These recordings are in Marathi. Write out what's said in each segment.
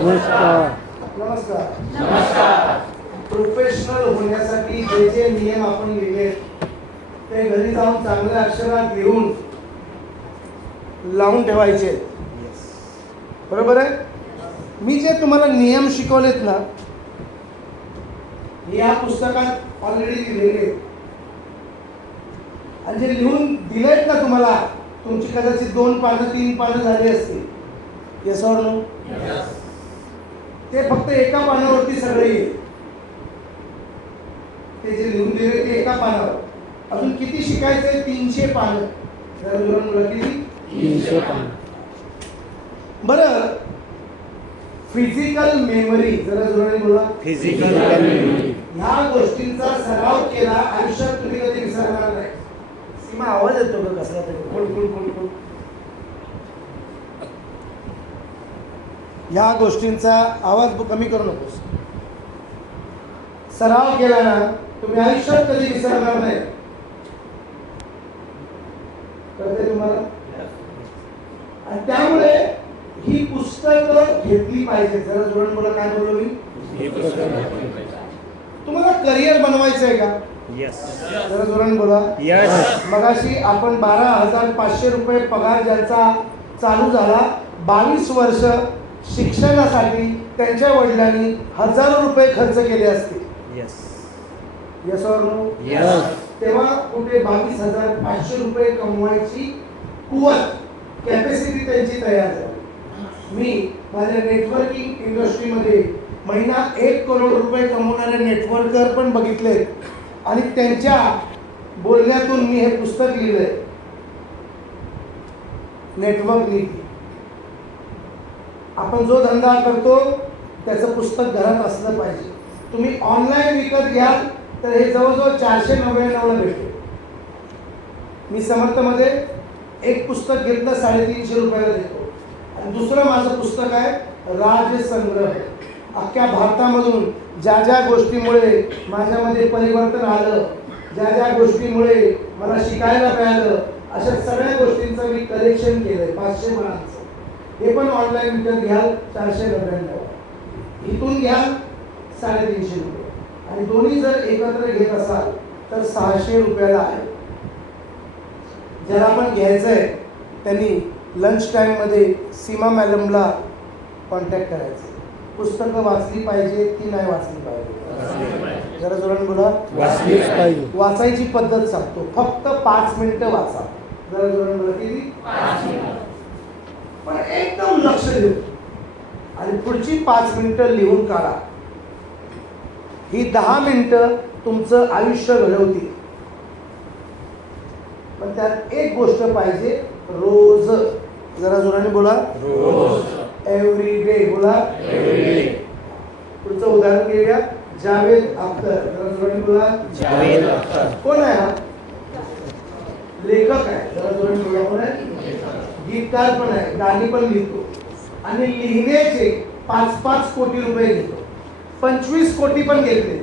नमस्कार. नमस्कार. नमस्कार. प्रोफेशनल होण्यासाठी जे जे नियम आपण लिहिले ते घरी जाऊन चांगल्या अक्षरात लिहून लावून ठेवायचे. बरोबर आहे. मी जे तुम्हाला नियम शिकवलेत ना, या पुस्तकात ऑलरेडी लिहिलेले आणि जे लिहून दिलेत ना तुम्हाला, तुमची कदाचित 2 पानं 3 पानं झाली असतील. Yes or no? ते फक्त एका पानावरती सगळे येईल. ते जे लिहून दिले ते एका पानावर. अजून किती शिकायचंय? 300 पानं. किती? 300 पान. बरं, फिजिकल मेमरी, जरा जोराने बोला. Physical memory. ह्या गोष्टींचा सराव केला आयुष्यात तुम्ही कधी विसरणार नाही. सीमा, आवाज येतो का कसला तरी? कुळ. ह्या गोष्टींचा आवाज कमी करू नकोस. सराव केला ना, तुम्ही आयुष्यात कधी विसरणार नाही. कळते तुम्हाला? आणि त्यामुळे ही पुस्तकं घेतली पाहिजे. जरा जोडून बोला. काय बोललो मी? तुम्हाला करिअर बनवायचं आहे का? जरा जोराने बोला. मगाशी आपण 12,500 रुपये पगार ज्यांचा चालू झाला, 22 वर्ष शिक्षणासाठी त्यांच्या वडिलांनी हजारो रुपये खर्च केले असतील. Yes or no? तेव्हा कुठे 22,500 रुपये कमवायची कुवत, कॅपॅसिटी त्यांची तयार झाली. मी माझ्या नेटवर्किंग इंडस्ट्रीमध्ये महिना 1 करोड रुपये कमवणारे नेटवर्कर पण बघितले आणि त्यांच्या बोलण्यातून मी हे पुस्तक लिहिलंय, नेटवर्क नीती. आपण जो धंदा करतो त्याचं पुस्तक घरात असलं पाहिजे. तुम्ही ऑनलाईन विकत घ्याल तर हे जवळजवळ 499ला भेटेल. मी समर्थमध्ये एक पुस्तक घेतलं 350 रुपयाला देतो. आणि दुसरं माझं पुस्तक आहे राजसंग्रह. अख्ख्या भारतामधून ज्या ज्या गोष्टीमुळे माझ्यामध्ये परिवर्तन आलं, ज्या ज्या गोष्टीमुळे मला शिकायला मिळालं, अशा सगळ्या गोष्टींचं मी कलेक्शन केलंय. 500 मुलांचं. हे पण ऑनलाईन विकत घ्याल 499. इथून घ्याल 350 रुपये. आणि दोन्ही जर एकत्र घेत असाल तर 600 रुपयाला आहे. ज्याला पण घ्यायचंय त्यांनी लंच टाईममध्ये सीमा मॅडमला कॉन्टॅक्ट करायचं. पुस्तकं वाचली पाहिजे की नाही वाचली पाहिजे? जरा जोराने बोला. वाचलीच पाहिजे. वाचायची पद्धत सांगतो. फक्त 5 मिनिटं वाचा. जरा जोराने बोला. किती? पण एकदम लक्ष देऊ आणि पुढची 5 मिनिटं लिहून काढा. ही 10 मिनिटं तुमचं आयुष्य घडवतील. पण त्यात एक गोष्ट पाहिजे, रोज. जरा जोराने बोला. रोज. एव्हरी डे बोला. पुढचं उदाहरण घेऊया. जावेद अख्तर. जरा जोराने बोला. जावेद अख्तर. कोण आहे हा? लेखक आहे. जरा जोराने बोला. कोण आहे? गीतकार पण आहे, गाणी पण लिहितो आणि लिहिण्याचे 5-5 कोटी रुपये घेतो. 25 कोटी पण घेतले.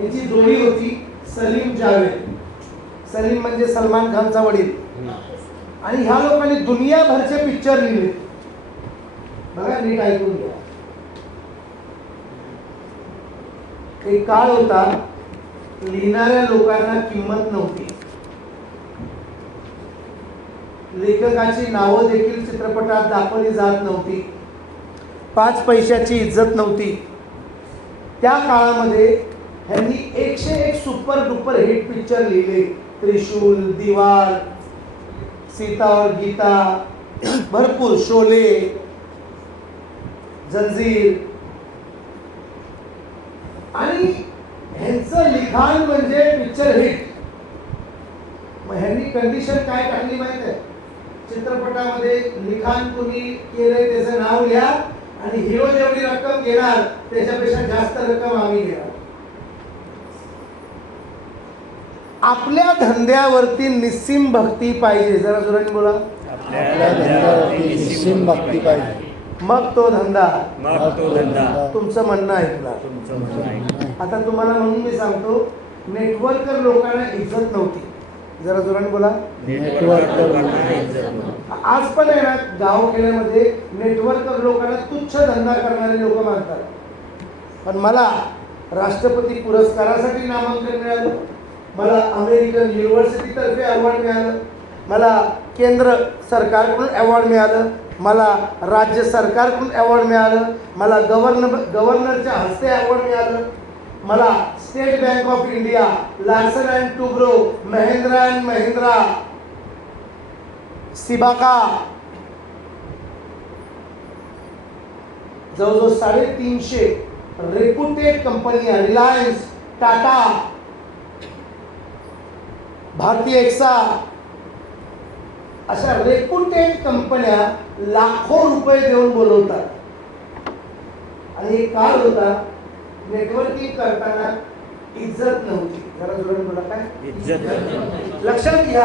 यांची जोडी होती सलीम जावेद. सलीम म्हणजे सलमान खानचा वडील. आणि ह्या लोकांनी दुनियाभरचे पिक्चर लिहिले. बघा, नीट ऐकून घ्या. एक काळ होता लिहिणाऱ्या लोकांना किंमत नव्हती. लेखकाची नावं देखील चित्रपटात दाखवली जात नव्हती. 5 पैशाची इज्जत नव्हती. त्या काळामध्ये ह्यांनी 101 सुपर डुपर हिट पिक्चर लिहिले. त्रिशूल, दीवार, सीता और गीता, भरपूर, शोले, जंजीर. आणि ह्यांचं लिखाण म्हणजे पिक्चर हिट. मग ह्यांनी कंडिशन काय टाकली माहिती आहे? चित्रपटामध्ये लिखाण तुम्ही केलंय त्याचं नाव लिहा आणि हिरो जेवढी रक्कम घेणार त्याच्यापेक्षा जास्त रक्कम आम्ही घेणार. आपल्या धंद्यावरती निस्सीम भक्ती पाहिजे. जरा जोराने बोला. आपल्या धंद्यावरती निस्सीम भक्ती पाहिजे. मग तो धंदा तुमचं म्हणणं ऐकणार. आता तुम्हाला म्हणून मी सांगतो, नेटवर्कर लोकांना इज्जत नव्हती. जरा जोराने बोला. नेटवर्क आज पण आहे ना गावखेड्यामध्ये नेटवर्क लोकांना तुच्छ धंदा करणारे लोक मानतात. पण मला राष्ट्रपती पुरस्कारासाठी नामांकन मिळालं, मला अमेरिकन युनिव्हर्सिटीतर्फे अवॉर्ड मिळालं, मला केंद्र सरकारकडून अवॉर्ड मिळालं, मला राज्य सरकारकडून अवॉर्ड मिळालं, मला गव्हर्नरच्या हस्ते अवॉर्ड मिळालं, मला state bank of India, Larsen and Toubro, Mahindra and Mahindra, सिबाका, जवळजवळ 350 रेप्युटेड कंपनी, रिलायन्स, टाटा, भारतीय एक्सा, अशा रेप्युटेड कंपन्या लाखो रुपये देऊन बोलवतात. आणि एक काळ होता नेटवर्किंग करताना इज्जत नव्हती. जरा जोराने बोला. काय इज्जत लक्षात घ्या,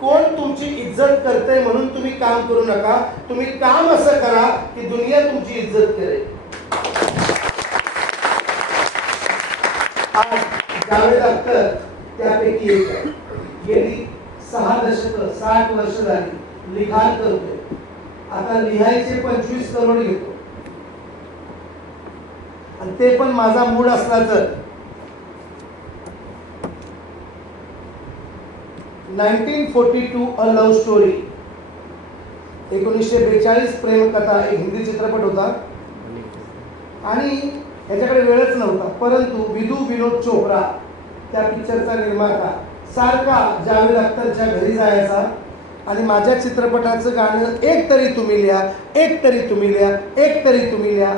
कोण तुमची इज्जत करते म्हणून तुम्ही काम करू नका. तुम्ही काम असं करा की दुनिया तुमची इज्जत करेल. आज जावेद अख्तर त्यापैकी एक आहे. गेली 6 दशकं 60 वर्ष झाली लिखाण करतोय. आता लिहायचे 25 करोड घेतो. आणि ते पण माझा मूड असला तर 1942 अ लव्ह स्टोरी, 1942 प्रेमकथा, एक हिंदी चित्रपट होता. आणि ह्याच्याकडे वेळच नव्हता, परंतु विधू विनोद चोप्रा त्या पिक्चरचा निर्माता सारखा जावेद अख्तरच्या घरी जायचा आणि माझ्या चित्रपटाचं गाणं एक तरी तुम्ही लिहा, एक तरी तुम्ही लिहा, एक तरी तुम्ही लिहा.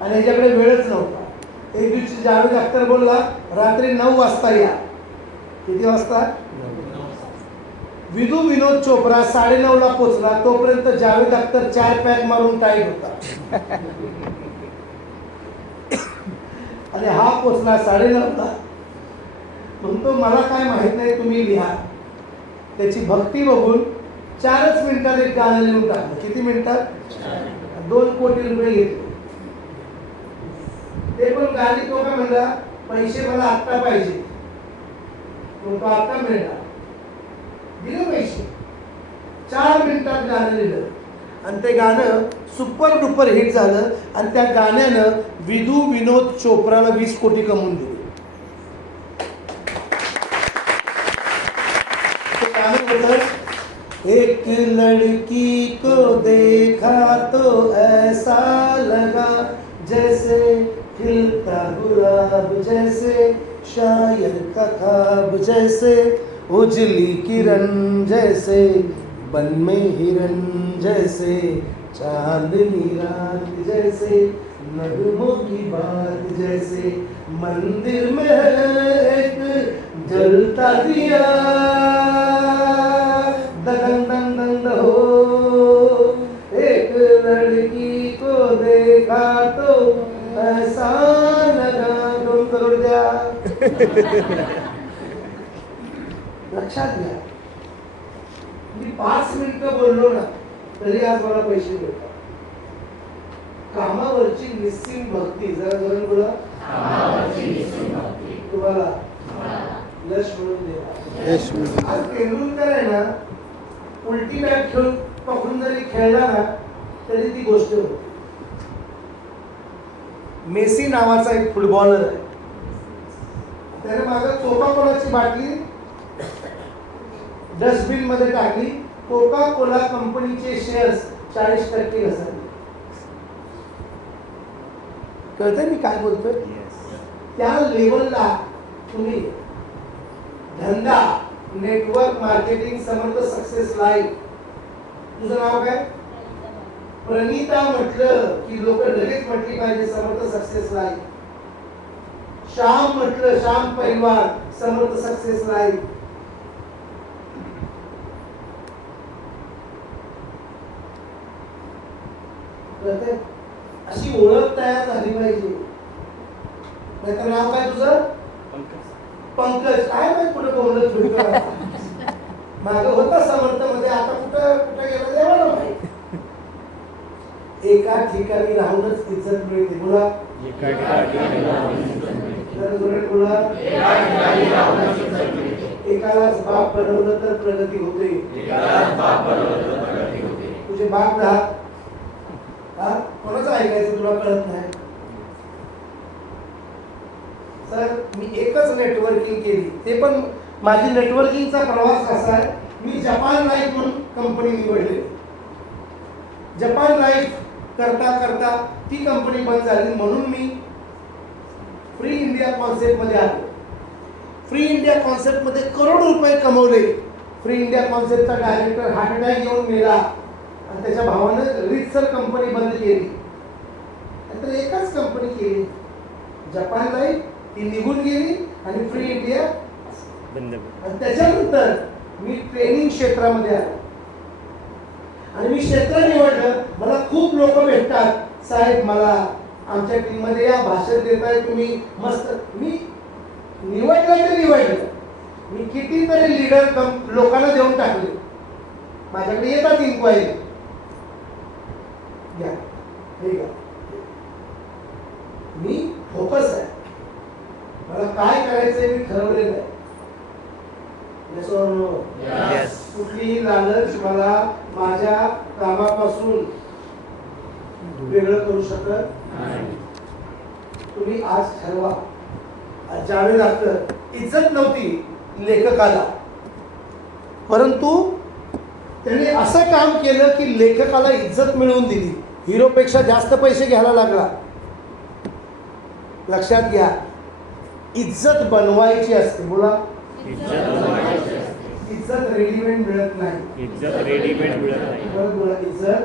आणि ह्याच्याकडे वेळच नव्हता. एक दिवशी जावेद अख्तर बोलला, रात्री 9 वाजता या. किती वाजता? विधू विनोद चोप्रा 9:30ला पोचला. तोपर्यंत जावेद अख्तर 4 पॅक मारून टाईट होता. आणि हा पोचला 9:30ला. म्हणतो मला काय माहित नाही, तुम्ही लिहा. त्याची भक्ती बघून 4च मिनिटात एक गाणं लिहून टाकलं. किती मिनिटात? 2 कोटी रुपये घेतले. ते पण गाणी तो काय म्हणला, पैसे मला आत्ता पाहिजे. तो आत्ता मिळणार. दिले पैसे. 4 मिनिटात गाणं लिहिलं आणि ते गाणं सुपर डुपर हिट झालं. आणि त्या गाण्यानं विधू विनोद चोप्राला 20 कोटी कमवून दिले. एक लड़की को देखा तो ऐसा लगा जैसे खिलता गुलाब, जैसे शायर का ख्वाब, जैसे उजली किरण, जैसे बन में हिरन, जैसे चांदनी रात, जैसे नगमों की बात, जैसे मंदिर में एक जलता दिया, दगन दन दन हो. एक लड़की को देखा तो ऐसा लगा. 2 करोड द्या. लक्षात घ्या, मी 5 मिनिटं बोललो ना तरी आज मला पैसे भेटतात. कामावरची निस्सीम भक्ती. जरा जोराने बोला. तुम्हाला यश मिळून देणार. आज तेंडुलकर आहे ना, उलटी बॅट खेळून पकडून जरी खेळला ना तरी ती गोष्ट होती. मेसी नावाचा एक फुटबॉलर आहे. त्याने मागं कोका कोलाची बाटली डस्टबिन मध्ये टाकली. कोका कोला कंपनीचे शेअर्स 40% घसरले. कळतंय मी काय बोलतोय? त्या लेवलला तुम्ही धंदा, नेटवर्क मार्केटिंग, समर्थ सक्सेस लाईफ. तुझं नाव काय? प्रणिता म्हटलं की लोक लगेच म्हटली पाहिजे समर्थ सक्सेस लाईफ. श्याम म्हटलं, श्याम परिवार, समर्थ सक्सेस लाईफ. अशी ओळख तयार झाली पाहिजे. नाहीतर नाव काय तुझं? पंकज. काय माहित कुठे बोलत फिरतो. मागे होता समर्थ मध्ये, आता कुठं कुठं गेला देवाला माहित. एका ठिकाणी राहूनच इज्जत मिळते. बोला. एका एकालाच बाप बनवलं तर प्रगती होते. तुझे बाप हा कोणाचं ऐकायचं तुला कळत नाही. सर मी एकच नेटवर्किंग केली, ते पण माझी नेटवर्किंगचा प्रवास कसा आहे, मी जपान लाईफ म्हणून कंपनी निवडली. जपान लाईफ करता करता ती कंपनी बंद झाली, म्हणून मी फ्री इंडिया कॉन्सेप्ट मध्ये आलो. फ्री इंडिया कॉन्सेप्ट मध्ये करोडो रुपये कमवले. फ्री इंडिया कॉन्सेप्टचा डायरेक्टर हार्ट अटॅक येऊन मेला आणि त्याच्या भावानं रितसर कंपनी बंद केली. नंतर एकच कंपनी केली, जपान लाईफ, ती निघून गेली आणि फ्री इंडिया बंद. आणि त्याच्यानंतर मी ट्रेनिंग क्षेत्रामध्ये आलो आणि मी क्षेत्र निवडलं. मला खूप लोक भेटतात, साहेब मला आमच्या टीम मध्ये या, भाषण देताय तुम्ही मस्त. मी निवडलं ते निवडलं. मी कितीतरी लीडर लोकांना देऊन टाकले. माझ्याकडे येतात इन्क्वायरी, घ्या हे घ्या. मी फोकस आहे, मला काय करायचंय मी ठरवलेलं आहे. कुठलीही लालच मला माझ्या कामापासून वेगळं करू शकत नाही. तुम्ही आज ठरवा. जावेद अख्तर इज्जत नव्हती लेखकाला, परंतु त्याने असं काम केलं की लेखकाला इज्जत मिळवून दिली. हिरोपेक्षा जास्त पैसे घ्यायला लागला. लक्षात घ्या, इज्जत बनवायची असते. बोला, इज्जत रेडीमेड मिळत नाही. इज्जत रेडीमेड मिळत नाही. बोला, इज्जत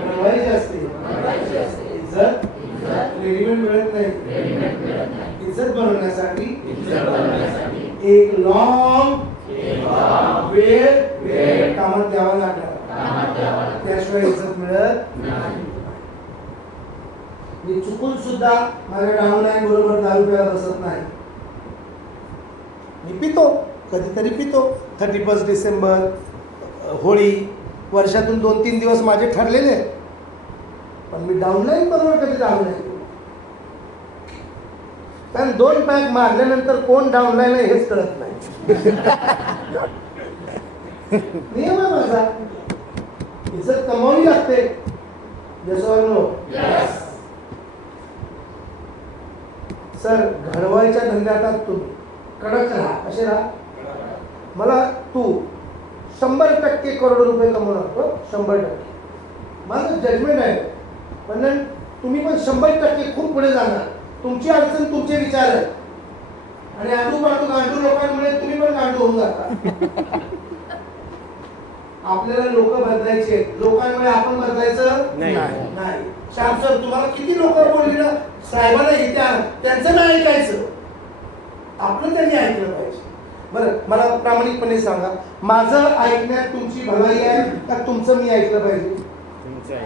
बनवायची असते. इज्जत रेडीमेड मिळत नाही. इज्जत बनवण्यासाठी एक लॉंग वेळ कामात द्यावा लागला, त्याशिवाय इज्जत मिळत नाही. मी चुकून सुद्धा माझ्या डाऊनलाईन बरोबर दारू प्यायला बसत नाही. मी पितो, कधीतरी पितो. 31 डिसेंबर, होळी, वर्षातून 2-3 दिवस माझे ठरलेले, पण मी डाऊनलाईन बरोबर कधी दारू नाही. कारण 2 पॅक मारल्यानंतर कोण डाऊनलाईन आहे हेच कळत नाही. नियम आहे माझा. इज्जत कमावली लागते. Yes or no? सर, घडवायच्या धंद्यात तुम्ही कडक राहा. कसे राहा? मला तू 100% करोड रुपये कमवणार, 100%. माझं जजमेंट आहे. पण तुम्ही पण 100% खूप पुढे जाणार. तुमची अडचण तुमचे विचार आहे आणि गांडू लोकांमुळे तुम्ही पण गांडू होऊन जाता. आपल्याला लोक बदलायचे, लोकांमुळे आपण बदलायचं नाही. श्याम सर, तुम्हाला किती लोक बोलली ना, साहेबांना त्यांचं नाही ऐकायचं, आपलं त्यांनी ऐकलं पाहिजे. बरं, मला प्रामाणिकपणे सांगा, माझं ऐकण्यात तुमची भलाई आहे का तुमचं मी ऐकलं पाहिजे?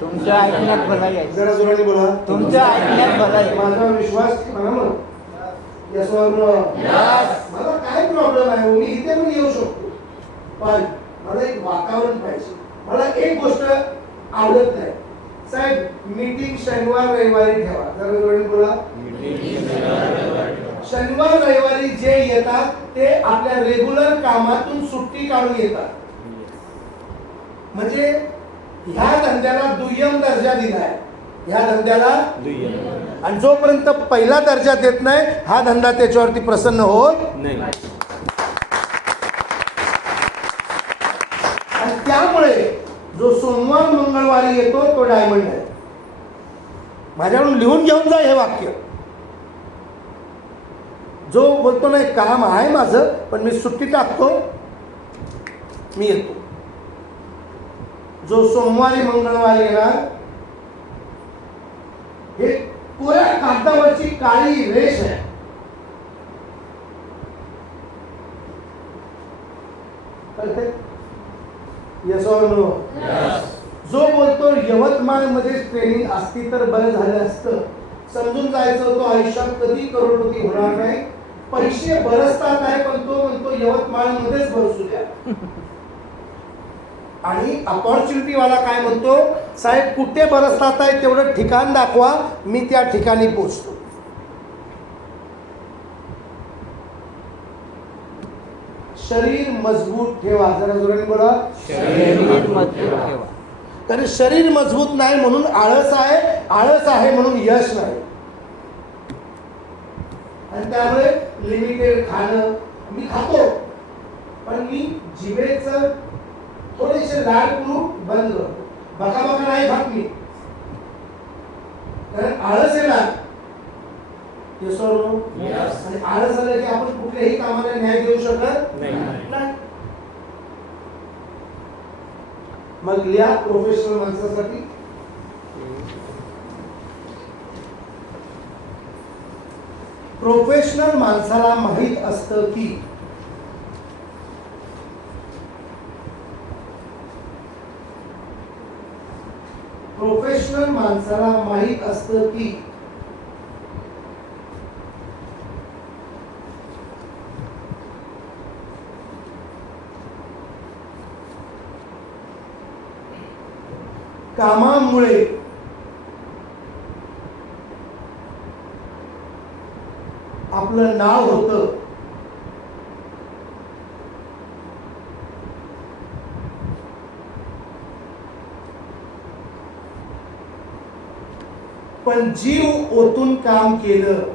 तुमच्या ऐकण्यात भलाई आहे. जरा जोराने बोला. तुमच्या ऐकण्यात भलाई आहे. माझा विश्वास मला म्हणून यस ऑर नो? मला काय प्रॉब्लेम आहे, मी इथे पण येऊ शकतो, पण मला एक वातावरण पाहिजे. मला एक गोष्ट आवडत नाही, साहेब, मीटिंग शनिवार रविवारी ठेवा. जरा जोराने बोला. शनिवार रविवारी जे येतात ते आपल्या रेग्युलर कामातून सुट्टी काढून येतात. म्हणजे ह्या धंद्याला दुय्यम दर्जा दिलाय, ह्या धंद्याला. आणि जोपर्यंत पहिला दर्जा देत नाही, हा धंदा त्याच्यावरती प्रसन्न होत नाही. आणि त्यामुळे जो सोमवार मंगळवारी येतो तो डायमंड आहे. माझ्याकडून लिहून घेऊन जा हे वाक्य. जो बोलतो नाही काम आहे माझं पण मी सुट्टी टाकतो, मी येतो. जो सोमवारी मंगळवारी येणार, हे कोऱ्या कागदावरची काळी रेष आहे. Yes or no? जो बोलतो यवतमाळ मध्ये ट्रेनिंग असती तर बरं झालं असतं, समजून जायचं होतं आयुष्यात कधी करोडपती होणार नाही, पैसे बरसतात आहे, पण तो म्हणतो यवतमाळ मध्येच बरसू द्या. आणि अपॉर्च्युनिटी वाला काय म्हणतो, साहेब कुठे बरसतात आहे तेवढं ठिकाण दाखवा, मी त्या ठिकाणी पोहोचतो. शरीर मजबूत ठेवा. जरा जोराने बोला. शरीर मजबूत ठेवा. कारण शरीर मजबूत नाही म्हणून आळस आहे, आळस आहे म्हणून यश नाही. आणि त्यामुळे लिमिटेड खाणं. मी खातो पण मी जिभेचं थोडेसे लाड करून बंद करतो. बका बका नाही खात मी, कारण आळस येणार. आणि आळस आलं की आपण कुठल्याही कामाला न्याय देऊ शकत नाही. मग लिहा प्रोफेशनल माणसासाठी. प्रोफेशनल माणसाला माहित असतं की कामामुळे आपलं नाव होतं, पण जीव ओतून काम केलं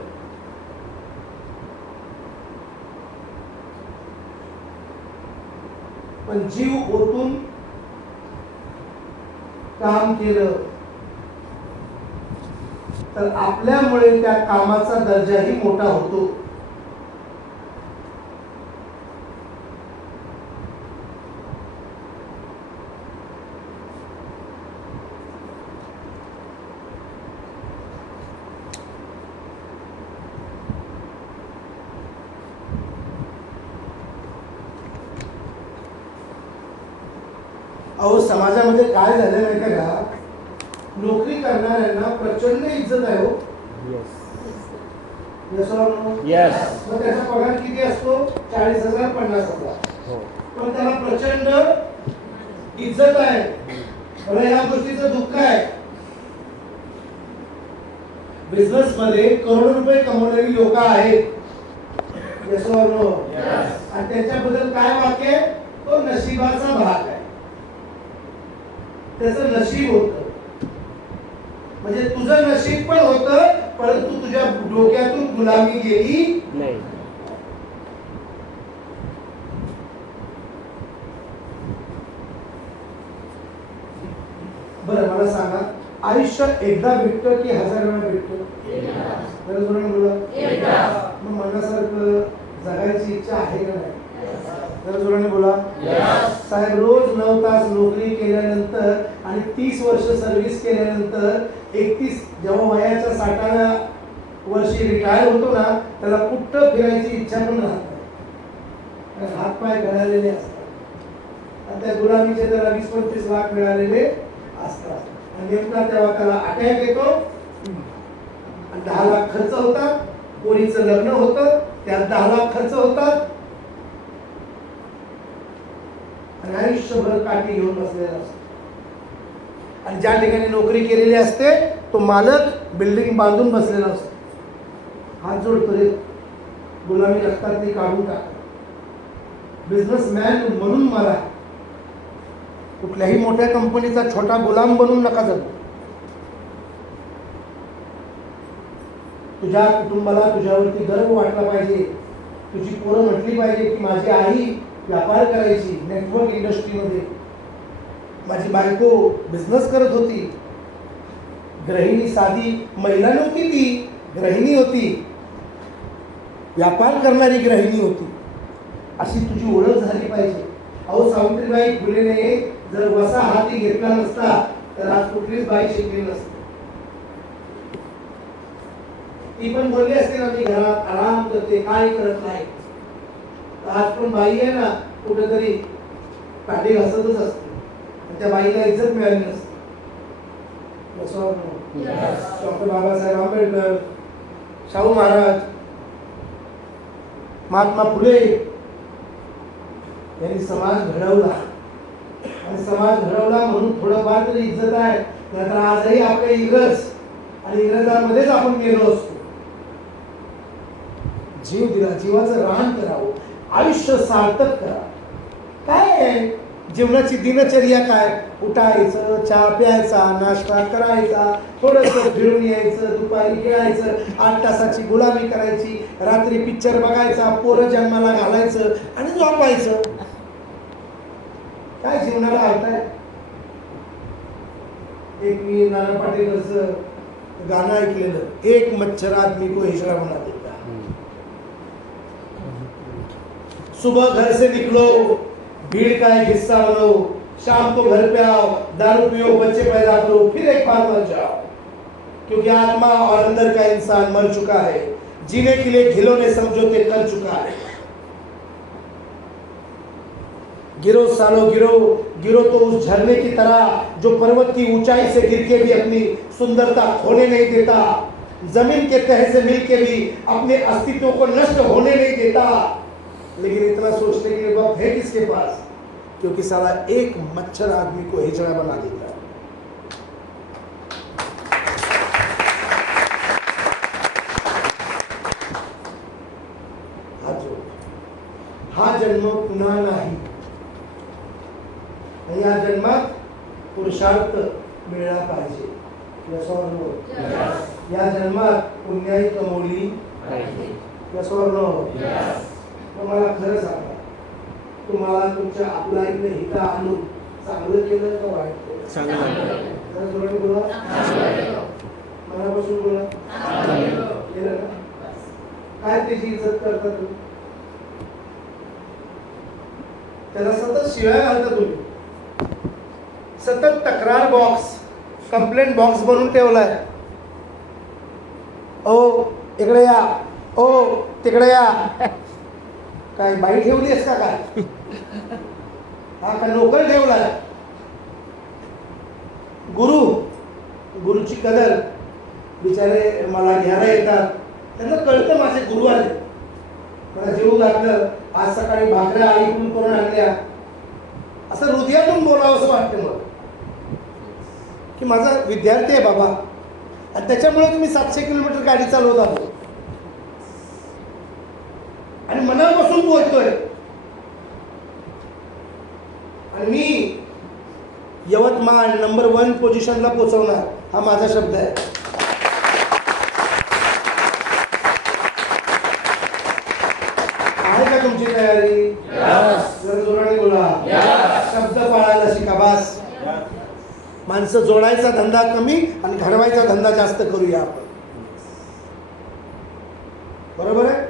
तर आपल्यामुळे त्या कामाचा दर्जाही मोठा होतो. अहो समाजामध्ये काय झालं माहिती का, नोकरी करणाऱ्यांना प्रचंड इज्जत आहे हो. यस. मग त्याचा पगार किती असतो? 40,000 50,000. पण त्याला प्रचंड इज्जत आहे. मला या गोष्टीचं दुःख आहे. बिझनेस मध्ये करोडो रुपये कमवणारी लोक आहेत. आणि त्यांच्याबद्दल काय वाक्य? तो नशिबाचा भाग आहे. त्याचं नशीब होतं, म्हणजे तुझं नशीब पण होतं, परंतु तुझ्या डोक्यातून गुलामी गेली नाही. बरं मला सांगा, आयुष्य एकदा भेटतं की 1000 वेळा भेटतं? मग मनासारखं जगायची इच्छा आहे का नाही? जोराने बोला. साहेब रोज 9 तास नोकरी केल्यानंतर आणि 30 वर्ष सर्व्हिस केल्यानंतर 31 जेव्हा वयाच्या 60व्या वर्षी रिटायर होतो ना, त्याला कुठं फिरायची इच्छा पण राहत नाही. हातपाय गळालेले असतात आणि त्या गुलामीचे त्याला 20-25 लाख मिळालेले असतात. आणि नेमका तेव्हा त्याला अटॅक येतो आणि 10 लाख खर्च होतात. पोरीचं लग्न होतं, त्यात 10 लाख खर्च होतात आणि आयुष्यभर काठी घेऊन बसलेला असतो. आणि ज्या ठिकाणी नोकरी केलेली असते तो मालक बिल्डिंग बांधून बसलेला असतो. हात जोडतो रे, गुलामी असतात ती काढून टाक. बिझनेसमॅन म्हणून मला कुठल्याही मोठ्या कंपनीचा छोटा गुलाम बनून नका जाऊ. तुझ्या कुटुंबाला तुझ्यावरती गर्व वाटला पाहिजे. तुझी पोरं म्हटली पाहिजे की माझी आई व्यापार करायची नेटवर्क इंडस्ट्रीमध्ये, माझी बायको बिझनेस करत होती, गृहिणी, साधी महिला नव्हती, ती गृहिणी होती, व्यापार करणारी गृहिणी होती, अशी तुझी ओळख झाली पाहिजे. अहो सावित्रीबाई फुलेने जर वसा हाती घेतला नसता तर आज कुठलीच बाई शिकली नसती. ती पण बोलली असते ना, मी घरात आराम करते, काय करत नाही. आज पण बाई आहे ना, कुठेतरी काठी घासतच असते आणि त्या बाईला इज्जत मिळाली नसते. डॉक्टर बाबासाहेब आंबेडकर, शाहू महाराज, महात्मा फुले यांनी समाज घडवला आणि समाज घडवला म्हणून थोडंफार तरी इज्जत आहे. नाहीतर आजही आपले इंग्रज आणि इंग्रजांमध्येच आपण गेलो असतो. जीव दिला, जीवाचं राहण करावं. आयुष्य सार्थक करा. काय आहे जीवनाची दिनचर्या? काय? उठायचं, चहा प्यायचा, नाश्ता करायचा, थोडंसं फिरून यायचं, दुपारी खेळायचं, 8 तासाची गुलामी करायची, रात्री पिक्चर बघायचा, पोरं जन्माला घालायचं आणि झोपायचं. काय जीवनाला अर्थ आहे? एक मी नाना पाटेकरचं गाणं ऐकलेलं, एक मच्छर आदमी को हिजड़ा बना देता. सुबह घर से निकलो, भीड़ का एक हिस्सा बनो, शाम को घर पे आओ, दारू पियो, बच्चे पैदा करो, फिर एक बार मर जाओ. क्योंकि आत्मा और अंदर का इंसान मर चुका है, जीने के लिए खिलौने समझौते कर चुका है. गिरो सालो गिरो, गिरो तो उस झरने की तरह जो पर्वत की ऊंचाई से गिर के भी अपनी सुंदरता खोने नहीं देता, जमीन के तह से मिल के भी अपने अस्तित्व को नष्ट होने नहीं देता. लेकिन इतना सोचने के लिए वक्त है किसके पास? क्योंकि साला एक मच्छर आदमी को हिजड़ा बना देता है. हा जन्म पुन्हा नाही. या जन्मात पुरुषार्थ मिळाला पाहिजे. या जन्मात पुण्याई कमवली मला खरं सांगा, तुम्हाला तुमच्या आपल्या इकडे हिता आणून चांगलं केलं का वाईट केलं? चांगलं बोला, मनापासून बोला. केलं का? काय त्याची इज्जत करता तुम्ही? त्याला सतत शिव्या घालता तुम्ही, सतत तक्रार बॉक्स, कंप्लेंट बॉक्स बनवून ठेवलाय. ओ इकडे या, ओ तिकडे या. काय बाई ठेवली आहेस का? काय हा का नोकर ठेवलाय? गुरुची कदर. बिचारे मला घ्यायला येतात, त्यांना कळतं माझे गुरु आले, मला जेवू घातलं, आज सकाळी भाकऱ्या आईकडून करून आणल्या, असं हृदयातून बोलावं असं वाटतं मला की माझा विद्यार्थी आहे बाबा, आणि त्याच्यामुळे तुम्ही 700 किलोमीटर गाडी चालवत आहो आणि मनापासून बोलतोय. आणि मी यवतमाळ नंबर 1 पोझिशनला पोहोचवणार, हा माझा शब्द आहे. आहे का तुमची तयारी? जर जोराने बोला. शब्द पाळायला शिका. बास. माणसं जोडायचा धंदा कमी आणि घडवायचा धंदा जास्त करूया आपण. बरोबर आहे?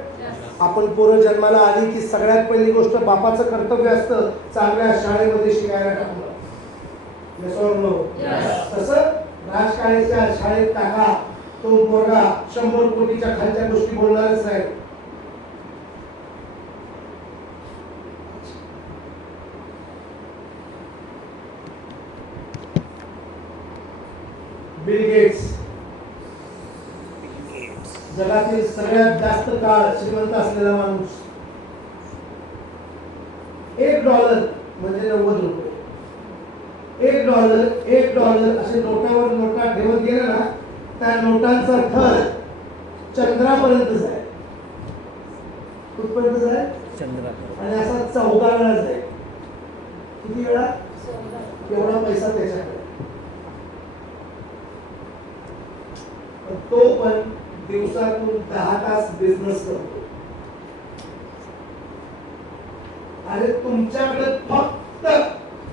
आपण पोरं जन्माला आली की सगळ्यात पहिली गोष्ट बापाचं कर्तव्य असतं चांगल्या शाळेमध्ये शिकायला टाकणं. तसं राजकारणाच्या शाळेत टाका, तो पोरगा 100 कोटीच्या खालच्या गोष्टी बोलणारच नाही. बिल गेट्स जगातील सगळ्यात जास्त काळ श्रीमंत असलेला माणूस. $1 म्हणजे 90 रुपये. $1 असे नोटावर नोटा ठेवत गेला ना, त्या नोटांचा थर चंद्रापर्यंत जाईल. कुठपर्यंत जाईल? चंद्रापर्यंत. आणि असा 14 वेळा जाईल. किती वेळा? एवढा पैसा त्याच्याकडे. तो पण दिवसातून 10 तास बिझनेस करतो. आणि तुमच्याकडे फक्त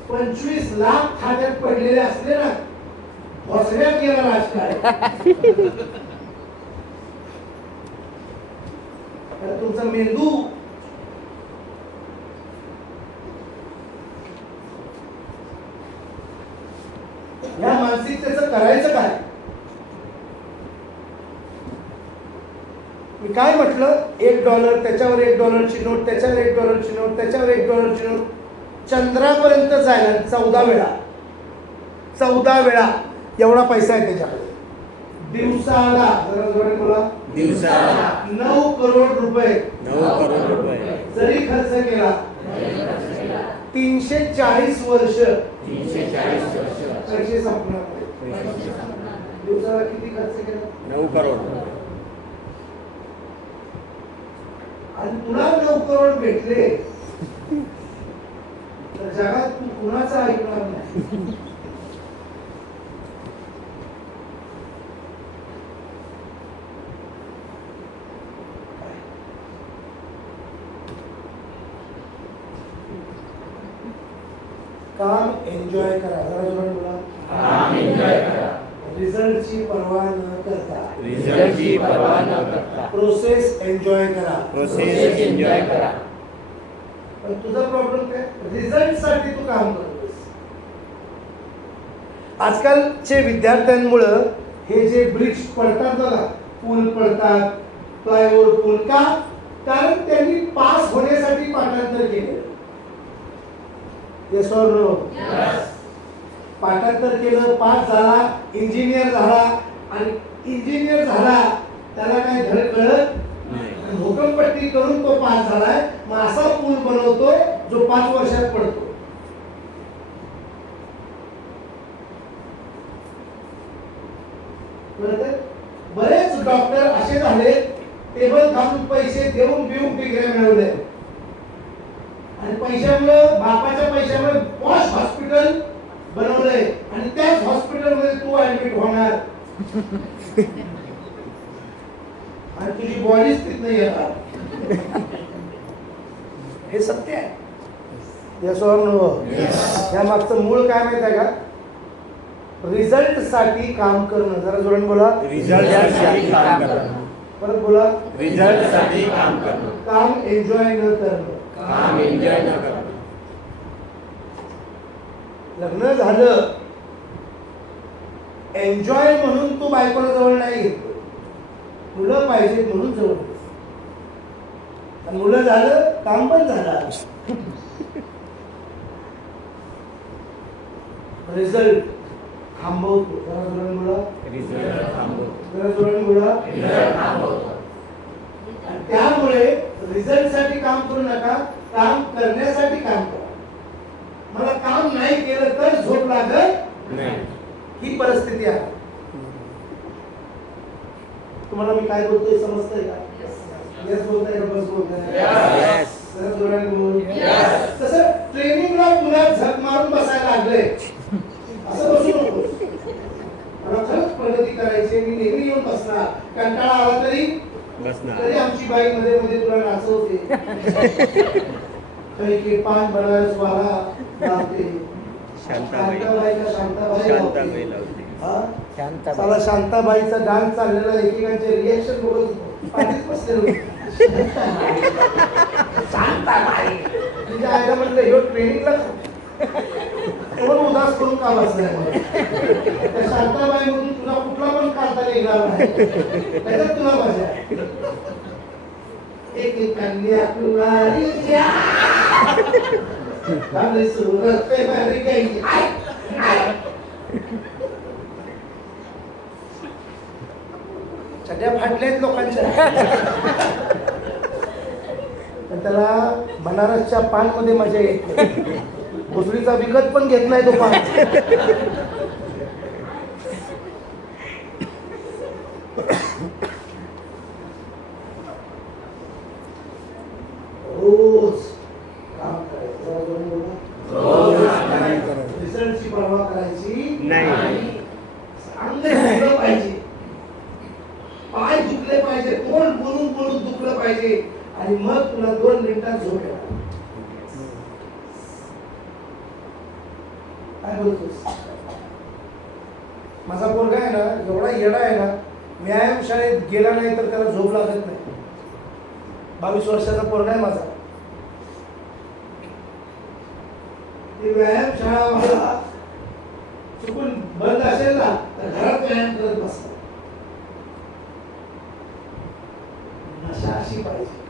25 लाख खात्यात पडलेले असले ना, भोसड्यात गेला राजकारण. तुमचा मेंदू या मानसिकतेचं करायचं काय? मी काय म्हटलं? $1, त्याच्यावर $1ची नोट, त्याच्यावर $1ची नोट, त्याच्यावर $1ची नोट, चंद्रापर्यंत जायला 14 वेळा एवढा पैसा आहे त्याच्याकडे. दिवसाला, जरा जोराने बोला, दिवसाला 9 करोड रुपये जरी खर्च केला, 340 वर्ष पैसे संपणार. दिवसाला किती खर्च केला? 9 करोड. आणि तुला 9 करोड भेटले तर जगात तू कुणाचं ऐकणार नाही. काम एन्जॉय करा. जरा जोरात बोला. काम एन्जॉय करा. रिझल्टची पर्वा न करता. रिझल्टची पर्वा न करता. प्रोसेस एन्जॉय करा. प्रोसेस एन्जॉय करा. पण तुझा प्रॉब्लेम काय? रिझल्ट साठी तू काम करतोस. आजकालचे विद्यार्थ्यांमुळं हे जे ब्रिज पडतात बघा, पूल पडतात, फ्लायओव्हर पूल, का? कारण त्यांनी पास होण्यासाठी पाठांतर केलं. Yes or no? पाठांतर केलं, पास झाला, इंजिनियर झाला, आणि इंजिनियर झाला त्याला काय धड कळत नाही. भूकंपट्टी करून तो पास झालाय. मग असा पूल बनवतो जो 5 वर्षात पडतो. बरेच डॉक्टर असे झाले, टेबल घालून पैसे देऊन बिऊन डिग्र्या मिळवले, आणि पैशामुळे, बापाच्या पैशामुळे पॉश हॉस्पिटल बनवलंय, आणि त्याच हॉस्पिटलमध्ये तू ऍडमिट होणार आणि तुझी बॉडीच तिथं येणार. हे सत्य आहे. Yes or no? या मागचं मूळ काय माहित आहे का? रिझल्ट साठी काम करणं. जरा जोराने बोला. रिझल्ट साठी काम करणं. परत बोला. रिझल्ट साठी काम करणं. काम एन्जॉय न करणं. काम एन्जॉय न करणं. लग्न झालं, एन्जॉय म्हणून तू बायकोला जवळ नाही घेतो. मुलं पाहिजे म्हणून जवळ घेतो. आणि मुलं झालं, काम पण झालं. रिझल्ट थांबवतो. जरा जोराने बोला. रिझल्ट थांबवतो. जरा जोराने बोला. रिझल्ट थांबवतो. आणि त्यामुळे रिझल्ट साठी काम करू नका, काम करण्यासाठी काम करा. मला काम नाही केलं तर झोप लागत नाही. ही परिस्थिती आहे. तुम्हाला मी काय बोलतोय समजतंय का? येस बोलताय का बस बोलताय? Yes. जरा जोराने बोल. Yes. तसं ट्रेनिंगला तुला झक मारून बसायला लागले, असं बसू नकोस. मला खरंच प्रगती करायची, मी नेहमी येऊन बसणार, कंटाळा आला तरी बसणार. तरी आमची बाई मध्ये मध्ये तुला नाचवते. काही के पान बनारस वाला लावते. शांताबाई. शांताबाई का शांताबाई शांताबाई लावते. लावते. हा? शांताबाई. साला शांताबाईचा डान्स चाललेला, एकेकांचे रिएक्शन बघत होतो. पाठीच बसलेलो. शांताबाई तुझ्या आईला म्हटलं, ह्यो ट्रेनिंगला कोण उदास करून का बसलाय? त्या शांताबाई मधून तुला कुठला पण काढता निघणार नाही. त्याच्यात तुला मजा आहे. एक कन्याकुमारीच्या आपली सुरत पे मारी गई. सध्या फाटल्यात लोकांच्या. पण त्याला बनारसच्या पान मध्ये मजा येते. भोसरीचा विकत पण घेत नाही तो पान. रोज काम करायचं. रिझल्टची पर्वा करायची नाही. अंग दुखलं पाहिजे, पाय दुखले पाहिजे, तोंड बोलून बोलून दुखलं पाहिजे, आणि मग तुला 2 मिनिटात झोप येणार. काय बोलतोस? माझा पोरगा आहे ना, एवढा येडा आहे ना, व्यायामशाळेत गेला नाही तर त्याला झोप लागत नाही. 22 वर्षाचा पोरगा आहे माझा. ते व्यायामशाळा मला चुकून बंद असेल ना तर घरात व्यायाम करत बसतात. नशा अशी पाहिजे.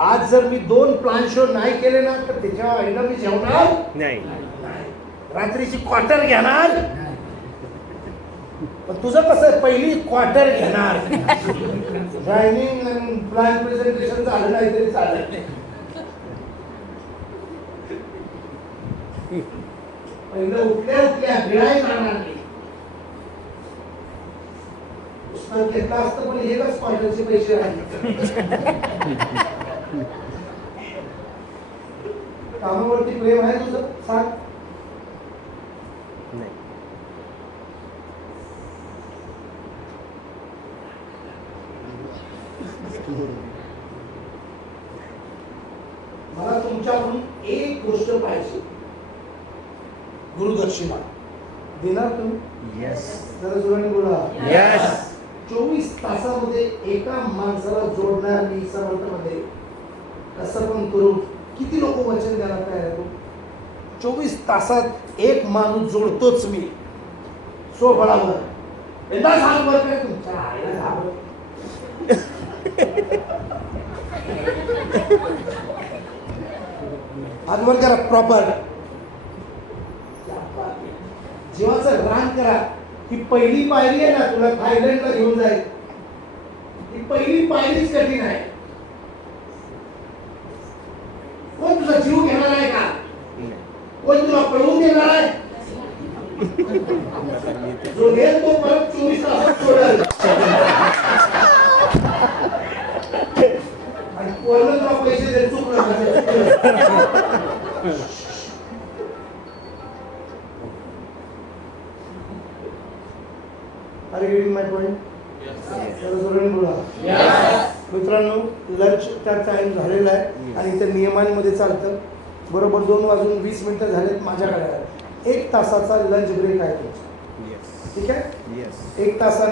आज जर मी 2 प्लान शो नाही केले ना तर त्याच्या आईला मी जेवणार नाही. रात्रीची क्वार्टर घेणार. पण तुझं कसं, पहिली क्वार्टर घेणार, ड्रायव्हिंग आणि प्लॅन प्रेझेंटेशन झालं नाही तरी चालेल. पहिलं उठल्या उठल्या भिळाय जाणार नाही. पुस्तक घेतलं असतं पण एकच क्वार्टरचे पैसे राहिले. कामावरती प्रेम आहे तुझं? सांग. नाही. मला तुमच्याकडून एक गोष्ट पाहिजे, गुरुदक्षिणा देणार तुम्ही? यस. जरा जोराने बोला. यस. 24 तासामध्ये एका माणसाला जोडणार मी समर्थमध्ये कसं पण करू. किती लोक वचन द्यायला तयार आहे? 24 तासात एक माणूस जोडतोच मी स्वबळावर. एकदा हात वर काय तुमच्या आईला घाबरत. हात वर करा प्रॉपर. जीवाचं रान करा. ही पहिली पायरी आहे ना, तुला थायलंडला घेऊन जाईल. ही पहिली पायरीच कठीण आहे. कोण तुझा जीव घेणार आहे का? कोण तुला पळवून देणार आहे? जो घेल तो परत 24 तासात सोडेल. आणि कोणाला तुला पैसे देत चुकलं. Are you getting my point? बोला. मित्रांनो, लंचचा टाइम झालेला आहे आणि त्या नियमांमध्ये चालतं. बरोबर 2:20 झालेत माझ्याकडे. 1 तासाचा लंच ब्रेक आहे. यस. ठीक आहे? यस. 1 तासाने